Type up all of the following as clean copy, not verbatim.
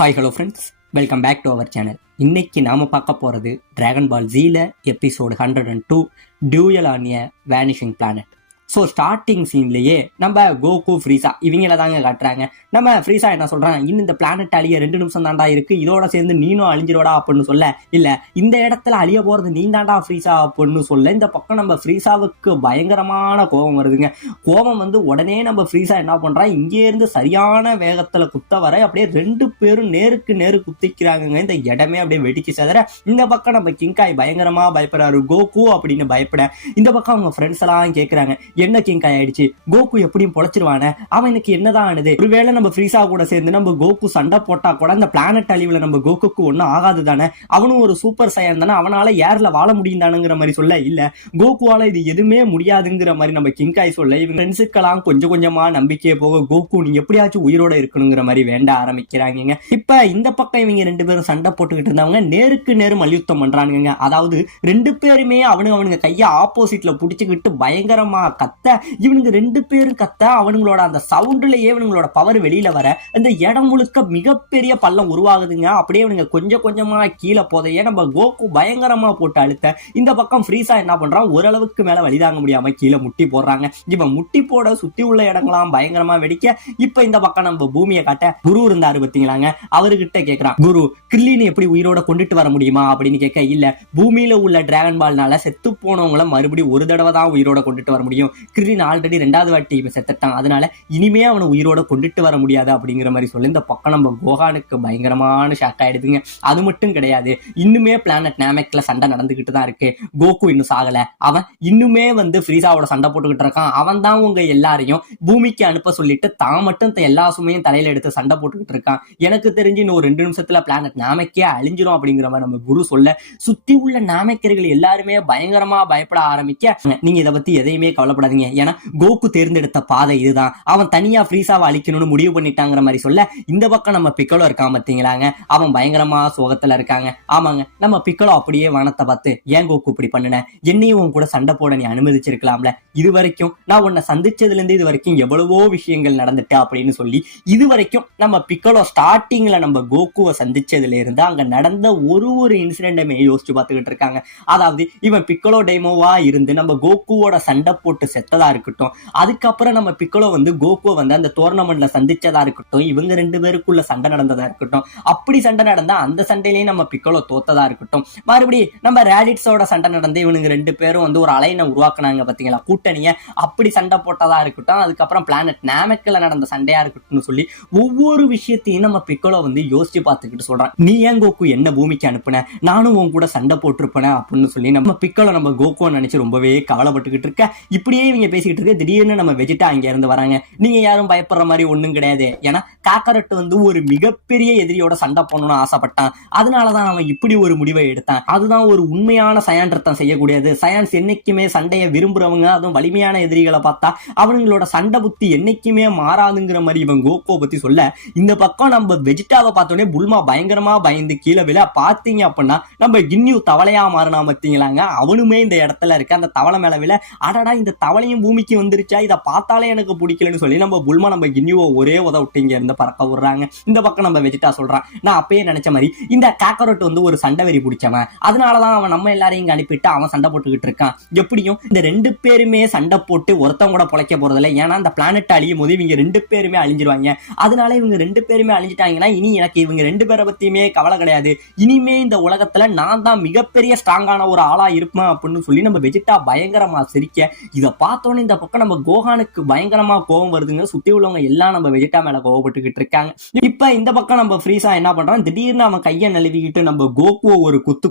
Hi hello friends, welcome back to our channel. இன்னைக்கு நாம பார்க்க போறது டிராகன் பால் ஜீல episode 102 duel on a vanishing planet. So starting சீன்லேயே நம்ம கோகு ஃப்ரீசா இவங்கள தாங்க காட்டுறாங்க. நம்ம ஃப்ரீசா என்ன சொல்றாங்க, இன்னும் இந்த பிளானட் அழிய 2 நிமிஷம் தாண்டா இருக்கு, இதோட சேர்ந்து நீனும் அழிஞ்சிரோடா அப்படின்னு சொல்ல, இல்ல இந்த இடத்துல அழிய போறது நீ தாண்டா ஃப்ரீசா அப்படின்னு சொல்ல, இந்த பக்கம் நம்ம ஃப்ரீசாவுக்கு பயங்கரமான கோபம் வருதுங்க. கோபம் வந்து உடனே நம்ம ஃப்ரீசா என்ன பண்றா, இங்கே இருந்து சரியான வேகத்துல குத்த வர அப்படியே 2 பேரும் நேருக்கு நேரு குத்திக்கிறாங்க. இந்த இடமே அப்படியே வெடிச்சு சதற. இந்த பக்கம் நம்ம கிங்காய் பயங்கரமா பயப்படுறாரு, கோகு அப்படின்னு பயப்பட. இந்த பக்கம் அவங்க ஃப்ரெண்ட்ஸ் எல்லாம் கேட்கறாங்க, என்ன கிங்காய் ஆயிடுச்சு, கோகு எப்படியும் பொழைச்சிருவானே, அவனுக்கு என்னதான் ஆனது, ஒருவேளை நம்ம ஃப்ரீசா கூட சேர்ந்து நம்ம கோகு சண்டை போட்டா கூட அந்த பிளானட் அழிவுல நம்ம கோகுக்கு ஒன்னும் ஆகாது தானே, அவனும் ஒரு சூப்பர் சையன் தானே, அவனால ஏர்ல வாழ முடியும் தானுங்கிற மாதிரி சொல்ல, இல்ல கோகுவால இது எதுவுமே முடியாதுங்கிற மாதிரி நம்ம கிங்காய் சொல்ல, இவங்க ஃப்ரெண்ட்ஸுக்கெல்லாம் கொஞ்சம் கொஞ்சமா நம்பிக்கையே போக கோகு நீ எப்படியாச்சும் உயிரோட இருக்கணுங்கிற மாதிரி வேண்ட ஆரம்பிக்கிறாங்க. இப்ப இந்த பக்கம் இவங்க 2 பேரும் சண்டை போட்டுக்கிட்டு இருந்தவங்க நேருக்கு நேரு மல்யுத்தம் பண்றானுங்க. அதாவது 2 பேருமே அவனுங்க கைய ஆப்போசிட்ல புடிச்சுக்கிட்டு பயங்கரமா கத்த, இவனுங்க 2 பேரும் கத்த, அவனுங்களோட அந்த சவுண்ட்லயே இவனுங்களோட பவர் வெளியில வர அந்த இடம் முழுக்க மிகப்பெரிய பள்ளம் உருவாகுதுங்க. அப்படியே இவனுங்க கொஞ்சம் கொஞ்சமா கீழே போதையே நம்ம கோகு பயங்கரமா போட்டு அழுத்த, இந்த பக்கம் ஃப்ரீசா என்ன பண்றான், ஓரளவுக்கு மேல வழிதாங்க முடியாம கீழே முட்டி போடுறாங்க. இவன் முட்டி போட சுத்தி உள்ள இடங்களாம் பயங்கரமா வெடிக்க. இப்ப இந்த பக்கம் நம்ம பூமியை காட்ட குரு இருந்தாரு பாத்தீங்களாங்க, அவர்கிட்ட கேக்குறான், குரு கிரில்லினை எப்படி உயிரோட கொண்டுட்டு வர முடியுமா அப்படின்னு கேட்க, இல்ல பூமியில உள்ள டிராகன் பால்னால செத்து போனவங்கள மறுபடியும் ஒரு தடவை தான் உயிரோட கொண்டுட்டு வர முடியும், கிரில்லின் ஆல்ரெடி 2வது வாட்டி செத்துட்டான், அதனால இனிமே அவனை உயிரோட கொண்டுட்டு வர முடியாது அப்படிங்கிற மாதிரி சொல்லி இந்த பக்கம் நம்ம கோகானுக்கு பயங்கரமான ஷாக் ஆயிடுதுங்க. அது மட்டும் கிடையாது, இன்னுமே பிளானட் நாமெக்ல சண்டை நடந்துகிட்டு தான் இருக்கு, கோகு இன்னும் சாகல, அவன் இன்னுமே வந்து ஃப்ரீசாவோட சண்டை போட்டுக்கிட்டு இருக்கான், அவன் தான் உங்க எல்லாரையும் பூமிக்கு அனுப்ப சொல்லிட்டு தான் மட்டும் எல்லா சுமையும் தலையில எடுத்து சண்டை போட்டுக்கிட்டு இருக்கான், எனக்கு தெரிஞ்சு இன்னும் 2 நிமிஷத்துல பிளானட் நாமெக்கே அழிஞ்சிரும் அப்படிங்கிற மாதிரி நம்ம குரு சொல்ல, சுத்தி உள்ள நாமெக்கர்கள் எல்லாருமே பயங்கரமா பயப்பட ஆரம்பிக்க, நீங்க இதை பத்தி எதையுமே கவலைப்படாதீங்க, ஏன்னா கோகு தேர்ந்தெடுத்த பாதை இதுதான், அவன் தனியா ஃப்ரீசாவை அழிக்கணும்னு முடிவு பண்ணிட்டாங்கிற மாதிரி சொல்ல, இந்த பக்கம் நம்ம பிக்கலோ இருக்கான் பாத்தீங்களாங்க, அவன் பயங்கரமா சோகத்துல இருக்காங்க. ஆமாங்க, நம்ம பிக்கலோ அப்படியே வானத்தை பார்த்து, ஏன் கோகு இப்படி பண்ணுன, என்னையும் உன் கூட சண்டை போட நீ அனுமதிச்சிருக்கலாம்ல, இது வரைக்கும் நான் உன்னை சந்திச்சதுல இருந்து இது வரைக்கும் எவ்வளவோ விஷயங்கள் நடந்துட்டு அப்படின்னு சொல்லி இது வரைக்கும் நம்ம பிக்கலோ ஸ்டார்டிங்ல நம்ம கோகுவை சந்திச்சதுல இருந்து அங்க நடந்த ஒரு இன்சிடென்ட்டுமே யோசிச்சு பார்த்துக்கிட்டு இருக்காங்க. அதாவது இவன் பிக்கலோ டெமோவா இருந்து நம்ம கோகுவோட சண்டை போட்டு செத்ததா இருக்கட்டும், அதுக்கப்புறம் நம்ம பிக்கலோ வந்து கோகுவை வந்து அந்த டோர்னமெண்ட்ல சந்திச்சதா இருக்கட்டும், இவங்க 2 பேருக்குள்ள சண்டை நடந்ததா இருக்கட்டும், அப்படி சண்டை நடந்தா அந்த சண்டையிலையும் நம்ம பிக்கலோ தோத்ததா இருக்கட்டும், மறுபடி நம்ம ரேடிட்ஸோட சண்டை நடந்து இவனுங்க 2 பேரும் வந்து ஒரு அலைனை உருவாக்குனாங்க பாத்தீங்களா, கூட்டணிய, அப்படி சண்டை போட்டதா இருக்கட்டும், அதுக்கப்புறம் பிளானட் நாமெக்ல நடந்த சண்டையா இருக்கட்டும் சொல்லி ஒவ்வொரு விஷயத்தையும் நம்ம பிக்கலோ வந்து யோசிச்சு பார்த்துக்கிட்டு சொல்றான், நீ ஏன் கோகு என்ன பூமிக்கு அனுப்புன, நானும் உன் கூட சண்டை போட்டிருப்பேன் அப்படின்னு சொல்லி நம்ம பிக்கலோ நம்ம கோகுவை நினைச்சு ரொம்பவே கவலைப்பட்டுக்கிட்டு இருக்க. இப்படியே இவங்க பேசிக்கிட்டு இருக்க, திடீர்னு நம்ம வெஜிடா அங்க இருந்து வராங்க. நீங்க யாரும் பயப்படுற மாதிரி ஒண்ணும் கிடையாது, ஏன்னா காக்கரட் வந்து ஒரு மிகப்பெரிய எதிரியோட சண்டை போடணும்னு ஆசைப்பட்டான், அதனாலதான் அவன் இப்படி ஒரு முடிவை எடுத்தான், அதுதான் ஒரு உண்மையான சயான்றத்தம் செய்யக்கூடியது, சயான்ஸ் என்னைக்குமே சண்டையை விரும்புறவங்க, அதுவும் வலிமையான எதிரிகளை பார்த்தா அவங்களோட சண்டை புத்தி என்னைக்குமே மாறாதுங்கிற மாதிரி இவன் கோகோ பத்தி சொல்ல, இந்த பக்கம் நம்ம வெஜிடாவை பார்த்தோன்னே புல்மா பயங்கரமா பயந்து கீழே விழ, பாத்தீங்க அப்படின்னா நம்ம கின்யூ தவளையா மாறினா பார்த்தீங்களாங்க, அவனுமே இந்த இடத்துல இருக்க அந்த தவளை மேல விழ, அடடா இந்த தவளையும் பூமிக்கு வந்துருச்சா, இதை பார்த்தாலே எனக்கு பிடிக்கலன்னு சொல்லி நம்ம புல்மா நம்ம கின்யூவை ஒரே விட்டு இங்க இருந்து பறக்க விடுறாங்க. இந்த பக்கம் நம்ம வெஜிடா சொல்றான், நான் அப்பயே நினைச்ச மாதிரி இந்த காக்கரோட் வந்து ஒரு சண்டை வெறி பிடிச்சவன், அதனாலதான் அவன் நம்ம எல்லாரையும் இங்க அனுப்பிட்டு அவன் சண்டை போட்டுக்கிட்டு இருக்கான், எப்படியும் இந்த 2 பேருமே சண்டை போட்டு ஒருத்தவங்க கூட பொழைக்க போறதில்ல, ஏன்னா அந்த பிளானட் அழியும் போது இவங்க 2 பேருமே அழிஞ்சிருவாங்க, அதனால இவங்க 2 பேருமே அழிஞ்சிட்டாங்கன்னா இனி எனக்கு இவங்க 2 பேரை பத்தியுமே கவலை கிடையாது, இனிமே இந்த உலகத்துல நான் தான் மிகப்பெரிய ஸ்ட்ராங்கான ஒரு ஆளா இருப்பேன் அப்படின்னு சொல்லி நம்ம வெஜிடா பயங்கரமா சிரிக்க, இதை பார்த்தோன்னே இந்த பக்கம் நம்ம கோகானுக்கு பயங்கரமா கோபம் வருதுங்க. சுத்தி உள்ளவங்க எல்லாம் நம்ம வெஜிடா மேல கோவப்பட்டுக்கிட்டு இருக்காங்க. இப்ப இந்த பக்கம் நம்ம ஃப்ரீசா என்ன பண்றான், திடீர்னு அவன் கையை நழுவிக்கிட்டு நம்ம கோகுவை ஒரு குத்த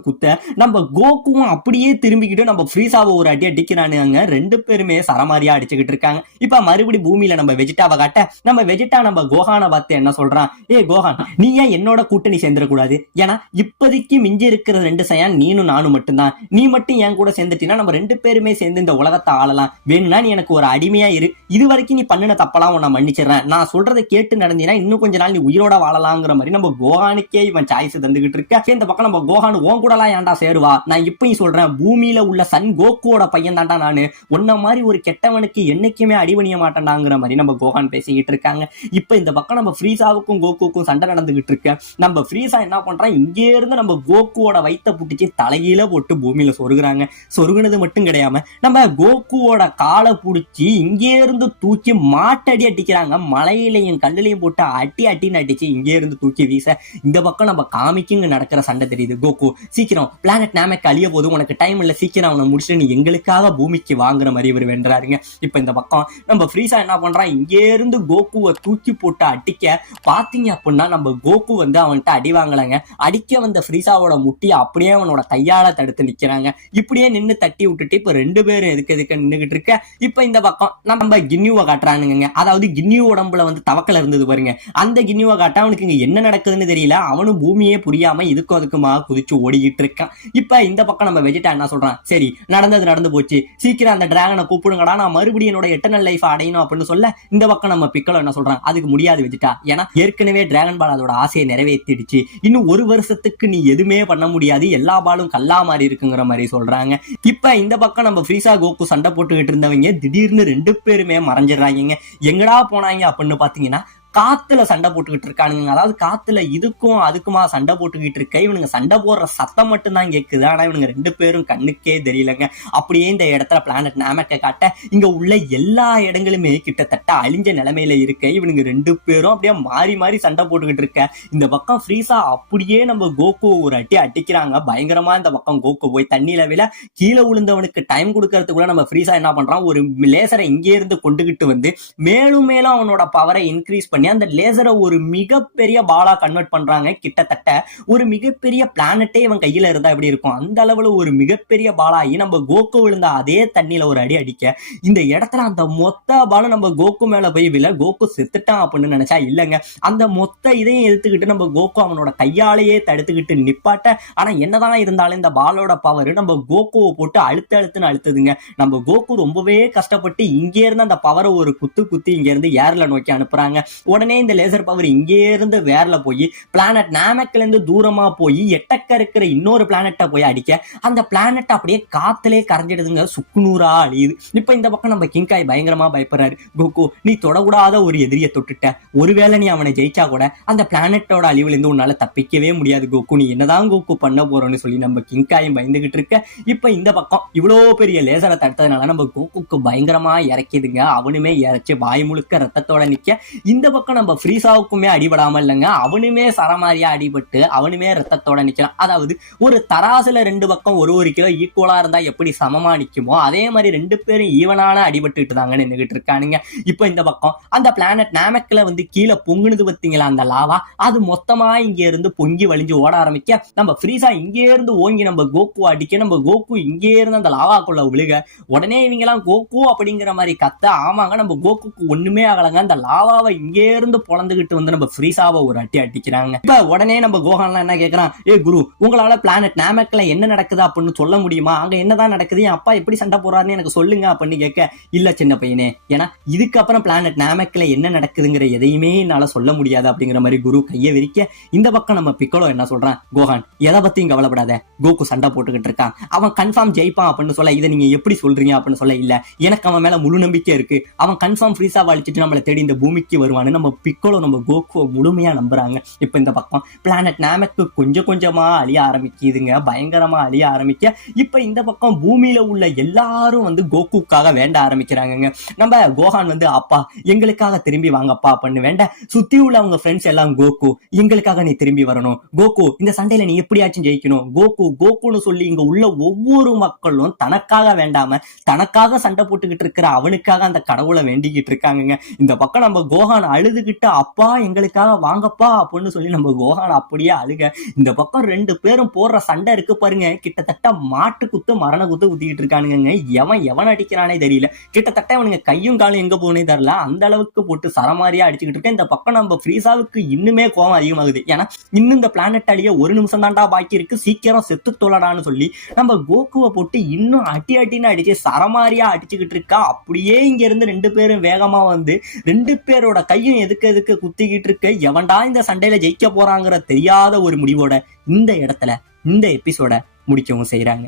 நம்ம கோகுவும் அப்படியே திரும்பிக்கிட்டு நம்ம ஃப்ரீசாவை ஒரு அடி அடிக்கிறானுங்க. 2 பேருமே சரமாரியா அடிச்சுக்கிட்டு இருக்காங்க. இப்ப மறுபடி பூமியில நம்ம வெஜிடாவை காட்ட, நம்ம வெஜிடா நம்ம கோகானை பார்த்து என்ன சொல்றான், ஏ கோகான் நீ ஏன் என்னோட கூட்டணி சேர்ந்துடக்கூடாது, ஏன்னா இப்போதைக்கு மிஞ்சி இருக்கிற 2 சயான் நீனும் நானும் மட்டும்தான், நீ மட்டும் என் கூட சேர்ந்துட்டீங்கன்னா நம்ம 2 பேருமே சேர்ந்து இந்த உலகத்தை ஆளலாம், வேணும்னா நீ எனக்கு ஒரு அடிமையா இரு, இது வரைக்கும் நீ பண்ணின தப்பெல்லாம் உன்னை மன்னிச்சிடறேன், நான் சொல்றதை கேட்டு நடந்தீங்கன்னா இன்னும் கொஞ்ச நாள் நீ உயிரோட வாழலாங்கிற மாதிரி நம்ம கோஹானுக்கே இவன் சாய்ஸ் தந்துகிட்டு இருக்க. இந்த பக்கம் நம்ம கோஹான் உன் கூடலாம் ஏன்டா சேருவா, நான் இப்பயும் சொல்றேன் பூமியில உள்ள சன் கோகுவோட பையன் தான்டா நானு, உன்ன மாதிரி ஒரு கெட்டவனுக்கு என்னைக்குமே அடிபணிய மாட்டேன்டாங்கிற மாதிரி நம்ம கோஹான் பேசிக்கிட்டு இருக்காங்க. இப்ப இந்த பக்கம் நம்ம ஃப்ரீசாவுக்கும் கோகுக்கும் சண்டை நடந்துகிட்டு இருக்க. நம்ம ஃப்ரீசா என்ன பண்றான், இங்கே இருந்து நம்ம கோகுவோட வயித்தை புட்டிச்சு தலையில போட்டு பூமியில சொருகுறாங்க. சொருகுனது மட்டும் கிடையாம நம்ம கோகுவோட காலை புடிச்சு இங்கே இருந்து தூக்கி மாட்டடி அடிக்கிறாங்க. மலையிலையும் கல்லுலையும் போட்டு அட்டி அட்டின்னு அடிச்சு இங்கே இருந்து தூக்கி வீச இந்த பக்கம் நம்ம காமிக்குங்க நடக்கிற சண்டை தெரியுது. கோகு சீக்கிரம் பிளானட் நாமக் அழிய போது, உனக்கு டைம் இல்ல, சீக்கிரம் அவனை முடிச்சுட்டு நீ எங்களுக்காக பூமிக்கு வாங்குற மாதிரி இவர் வென்றாருங்க. இப்ப இந்த பக்கம் நம்ம ஃப்ரீசா என்ன பண்றான், இங்கே இருந்து கோகுவை தூக்கி போட்டு அடிக்க பாத்தீங்க அப்படின்னா நம்ம கோகு வந்து அவன்கிட்ட அடி வாங்கலாங்க. அடிக்க வந்த ஃப்ரீசாவோட முட்டியை அப்படியே அவனோட கையால தடுத்து நிக்கிறாங்க. இப்படியே நின்று தட்டி விட்டுட்டு இப்ப ரெண்டு பேரும் எதுக்கு நின்றுகிட்டு இருக்க. இப்ப இந்த பக்கம் நம்ம கின்னியூவை காட்டுறானுங்க. அதாவது கின்னியூ உடம்புல வந்து தவக்கல இருந்தது பாருங்க, அந்த கின்னியூவை காட்ட அவனுக்கு இங்க என்ன நடக்குதுன்னு தெரியல. அவனும் பூமியே புரியாம இதுக்கும் அதுக்குமா குதிச்சு ஓடிக்கிட்டு இருக்கான். இப்ப இந்த பக்கம் நம்ம வெஜிடா என்ன சொல்றான், சரி நடந்தது நடந்து போச்சு, சீக்கிரம் அந்த டிராகனை கூப்பிடுங்கடா, நான் மறுபடியும் என்னோட எட்டர்னல் லைஃப் அடையணும் அப்படின்னு சொல்ல இந்த பக்கம் நம்ம பிக்கலோ என்ன சொல்றான், அதுக்கு முடியாது வெஜிடா, ஏன்னா ஏற்கனவே டிராகன் பால் அதோட ஆசையை நிறைவேற்றிடுச்சு, இன்னும் ஒரு வருஷத்துக்கு நீ எதுவுமே பண்ண முடியாது, எல்லா பாலும் கல்லா மாதிரி இருக்குங்கிற மாதிரி சொல்றாங்க. இப்ப இந்த பக்கம் நம்ம ஃப்ரீசா கோகு சண்டை போட்டுக்கிட்டு இருந்தவங்க திடீர்னு ரெண்டு பேருமே மறைஞ்சிடறாங்க. எங்கடா போனாங்க அப்படின்னு பாத்தீங்கன்னா காத்துல சண்டை போட்டுக்கிட்டு இருக்கானுங்க. அதாவது காத்துல இதுக்கும் அதுக்குமா சண்டை போட்டுக்கிட்டு இருக்க. இவனுங்க சண்டை போடுற சத்தம் மட்டும் தான் கேக்குது, ஆனா இவனுங்க ரெண்டு பேரும் கண்ணுக்கே தெரியலங்க. அப்படியே இந்த இடத்துல பிளானட் நாமக்க காட்ட இங்க உள்ள எல்லா இடங்களுமே கிட்டத்தட்ட அழிஞ்ச நிலைமையில இருக்க. இவனுங்க ரெண்டு பேரும் அப்படியே மாறி மாறி சண்டை போட்டுக்கிட்டு இருக்க. இந்த பக்கம் ஃப்ரீசா அப்படியே நம்ம கோகு ஒரு அட்டி அடிக்கிறாங்க பயங்கரமா. இந்த பக்கம் கோகு போய் தண்ணியில விழ கீழே விழுந்தவனுக்கு டைம் கொடுக்கறதுக்குள்ள நம்ம ஃப்ரீசா என்ன பண்றான், ஒரு லேசரை இங்கே இருந்து கொண்டுகிட்டு வந்து மேலும் மேலும் அவனோட பவரை இன்க்ரீஸ் பண்ணி அந்த லேசரை ஒரு மிகப்பெரிய பாலா கன்வெர்ட் பண்றாங்க. கிட்டத்தட்ட ஒரு மிகப்பெரிய பிளானட்டே இவன் கையில இருந்தா எப்படி இருக்கும் அந்த அளவுல ஒரு மிகப்பெரிய பாலாகி நம்ம கோகு விழுந்த அதே தண்ணியில ஒரு அடி அடிக்க இந்த இடத்துல அந்த மொத்த பாலம் நம்ம கோகு மேல போய் விழ கோகு செத்துட்டான் அப்படின்னு நினைச்சா இல்லைங்க, அந்த மொத்த இதையும் எடுத்துக்கிட்டு நம்ம கோகு அவனோட கையாலேயே தடுத்துக்கிட்டு நிப்பாட்ட. ஆனா என்னதான் இருந்தாலும் இந்த பாலோட பவர் நம்ம கோகுவை போட்டு அழுத்துன்னு அழுத்துதுங்க. நம்ம கோகு ரொம்பவே கஷ்டப்பட்டு இங்கே இருந்து அந்த பவரை ஒரு குத்தி இங்க இருந்து ஏர்ல நோக்கி அனுப்புறாங்க. உடனே இந்த லேசர் பவர் இங்கே இருந்து வேர்ல போய் பிளானட் நாமக்ல இருந்து தூரமா போய் எட்டக்க இருக்கிற இன்னொரு பிளானட்டை போய் அடிக்க அந்த பிளானட் அப்படியே காத்திலே கரைஞ்சிடுதுங்க, சுக்குநூறா அழியுது. இப்ப இந்த பக்கம் நம்ம கிங்காய் பயங்கரமா பயப்படுறாரு. கோகு நீ தொடக்கூடாத ஒரு எதிரியை தொட்டுட்ட, ஒருவேளை நீ அவனை ஜெயிச்சா கூட அந்த பிளானட்டோட அழிவுல இருந்து உன்னால தப்பிக்கவே முடியாது கோகு, நீ என்னதான் கோகு பண்ண போறோம்னு சொல்லி நம்ம கிங்காயும் பயந்துகிட்டு இருக்க. இப்ப இந்த பக்கம் இவ்வளவு பெரிய லேசரை தடுத்ததுனால நம்ம கோகுக்கு பயங்கரமா இறக்கிதுங்க. அவனுமே இறச்சி வாய் முழுக்க ரத்தத்தோட நிக்க. இந்த பக்கம் நம்ம ஃப்ரீசாவுக்குமே அடிபடாம இல்லைங்க, அவனுமே சரமாரியா அடிபட்டு அவனுமே ரத்தத்தோட நிக்கிறான். அதாவது ஒரு தராசுல ரெண்டு பக்கம் ஒரு கிலோ ஈக்குவலா இருந்தா எப்படி சமமா நிக்குமோ அதே மாதிரி ரெண்டு பேரும் ஈவனான அடிபட்டுட்டு தாங்க நின்றுகிட்டு இருக்கானுங்க. இப்ப இந்த பக்கம் அந்த பிளானட் நாமக்ல வந்து கீழே பொங்குனது பத்தீங்களா அந்த லாவா, அது மொத்தமா இங்க இருந்து பொங்கி வழிஞ்சு ஓட ஆரம்பிக்க நம்ம ஃப்ரீசா இங்கே இருந்து ஓங்கி நம்ம கோகு அடிக்க நம்ம கோகு இங்கே இருந்து அந்த லாவாக்குள்ள விழுக உடனே இவங்க எல்லாம் கோகு அப்படிங்கிற மாதிரி கத்த. ஆமாங்க, நம்ம கோகுக்கு ஒண்ணுமே ஆகலங்க, அந்த லாவாவை இங்கே இருந்து பொழந்துகிட்டு வந்து நம்ம ஃப்ரீசாவை ஒரு அட்டி அடிக்கிறாங்க. இப்ப உடனே நம்ம கோஹான்லாம் என்ன கேட்கறான், ஏ குரு உங்களால பிளானட் நாமக்ல என்ன நடக்குது அப்படின்னு சொல்ல முடியுமா, அங்க என்னதான் நடக்குது, என் அப்பா எப்படி சண்டை போறாருன்னு எனக்கு சொல்லுங்க அப்படின்னு கேட்க, இல்ல சின்ன பையனே, ஏன்னா இதுக்கப்புறம் பிளானட் நாமக்ல என்ன நடக்குதுங்கிற எதையுமே என்னால சொல்ல முடியாது அப்படிங்கிற மாதிரி குரு கையை விரிக்க. இந்த பக்கம் நம்ம பிக்கலோ என்ன சொல்றான், கோஹான் எதை பத்தியும் கவலைப்படாத, கோகு சண்டை போட்டுக்கிட்டு இருக்கான், அவன் கன்ஃபார்ம் ஜெயிப்பான் அப்படின்னு சொல்ல, இதை நீங்க எப்படி சொல்றீங்க அப்படின்னு சொல்ல, இல்ல எனக்கு அவன் மேல முழு நம்பிக்கை இருக்கு, அவன் கன்ஃபார்ம் ஃப்ரீசாவை அழிச்சிட்டு நம்மளை தேடி இந்த பூமிக்கு வருவான்னு நம்ம பிக்கலோ நம்ம கோகுவை முழுமையா நம்புறாங்க. இப்ப இந்த பக்கம் பிளானட் நாமக்கு கொஞ்சம் கொஞ்சமா அழிய ஆரம்பிக்குதுங்க, பயங்கரமா அழிய ஆரம்பிக்க. இப்ப இந்த பக்கம் பூமியில உள்ள எல்லாரும் வந்து கோகுக்காக வேண்ட ஆரம்பிக்கிறாங்க. நம்ம கோஹான் வந்து அப்பா எங்களுக்காக திரும்பி வாங்கப்பா அப்படின்னு வேண்ட, சுத்தி உள்ள அவங்க ஃப்ரெண்ட்ஸ் எல்லாம் கோகு எங்களுக்காக நீ திரும்பி வரணும், கோகு இந்த சண்டையில நீ எப்படியாச்சும் ஜெயிக்கணும், கோகுன்னு சொல்லி இங்க உள்ள ஒவ்வொரு மக்களும் தனக்காக வேண்டாம தனக்காக சண்டை போட்டுக்கிட்டு இருக்கிற அவனுக்காக அந்த கடவுளை வேண்டிக்கிட்டு இருக்காங்க. இந்த பக்கம் நம்ம கோஹான் அழுதுகிட்டு அப்பா எங்களுக்காக வாங்கப்பா அப்படின்னு சொல்லி நம்ம கோஹான் அப்படியே அழுக. இந்த பக்கம் 2 பேரும் போடுற சண்டை இருக்கு பாருங்க, கிட்டத்தட்ட மாட்டு குத்து மரண குத்து குத்திக்கிட்டு இருக்கானுங்க. எவன் அடிக்கிறானே தெரியல. கிட்டத்தட்ட அவனுங்க கையும் காலும் எங்க போனே தெரியல, அந்த அளவுக்கு போட்டு சரமாரியா அடிச்சுக்கிட்டு இருக்கேன். இந்த பக்கம் நம்ம ஃப்ரீசாவுக்கு இன்னுமே கோவம் அதிகமாகுது. ஏன்னா இன்னும் இந்த பிளானட் அழிய 1 நிமிஷம் தான்டா பாக்கி இருக்கு, சீக்கிரம் செத்து தொலைடான்னு சொல்லி நம்ம கோகுவை போட்டு இன்னும் அட்டின்னு அடிச்சு சரமாரியா அடிச்சுக்கிட்டு இருக்கா. அப்படியே இங்க இருந்து 2 பேரும் வேகமா வந்து 2 பேரோட கையும் எதுக்கு குத்திக்கிட்டு இருக்க. எவன்டா இந்த சண்டையில ஜெயிக்க போறாங்கிற தெரியாத ஒரு முடிவோட இந்த இடத்துல இந்த எபிசோட முடிக்கவும் செய்யறாங்க.